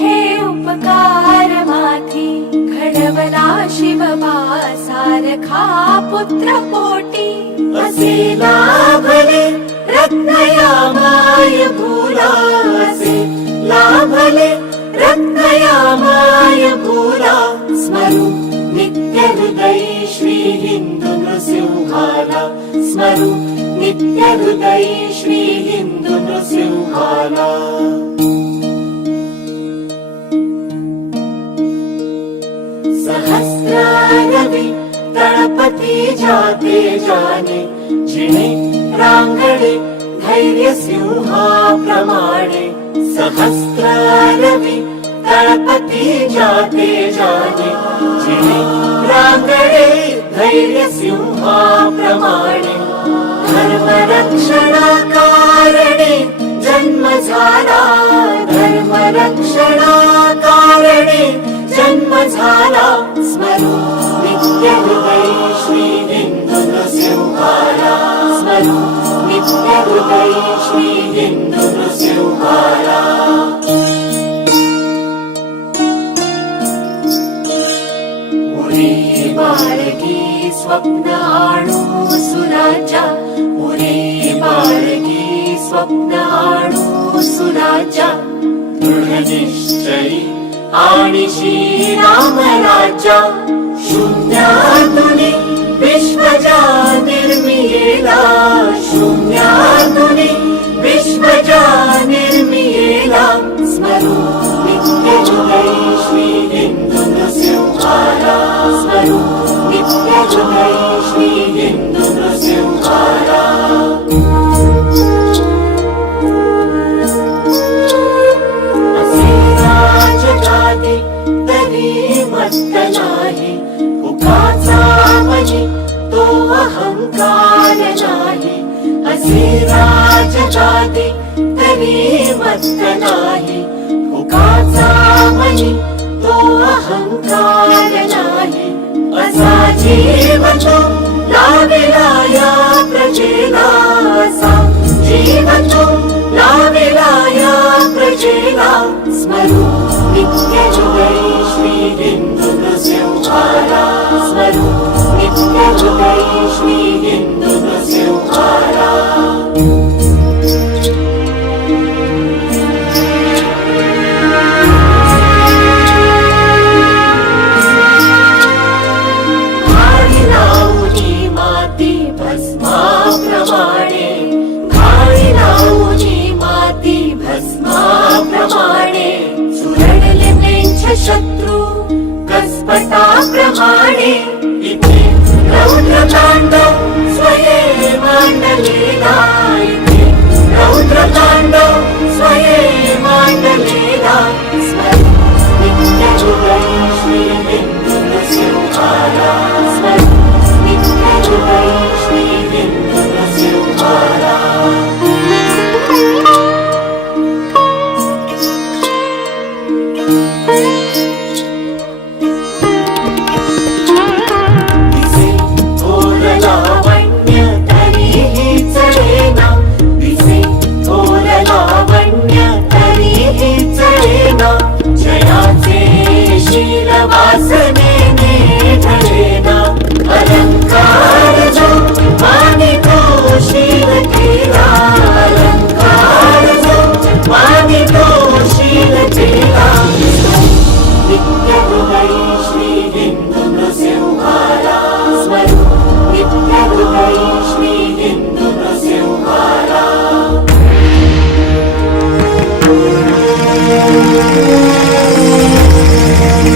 हे उपकार माथी घडवला शिवबा सारखा पुत्र पोटी असे लाभले रत्नया माय भूला असे लाभले रत्नया माय भूला। स्मरू नित्य हृदयी श्री हिंदू नृसिंहाला स्मरू नित्य हृदयी श्री हिंदू नृसिंहाला सहस्रारवि तळपती जाते जाने जिणे रांगडे धैर्य सिंहाप्रमाणे सहस्रारवि तळपती जाते जाने जिणे रांगडे धैर्य सिंहाप्रमाणे धर्मरक्षणा कारणे जन्म झाला धर्मरक्षणा कारणे जन्म झाला स्मरू नित्य हृदयी श्री हिंदू नृसिंहाला स्मरू नित्य हृदयी आणि श्रीराम अहंकार नाही असे राजगादी तरी मत्त नाही मुखाचा मनी तो अहंकार नाही। असा जीव तो लाविला या प्रजेला असा जीव तो लाविला या प्रजेला स्मरू नित्य हृदयी श्री हिंदू नृसिंहाला स्मरू नित्य हृदयी श्री माने इथे रौद्र तांडव स्वये मांडले गायते Thank you.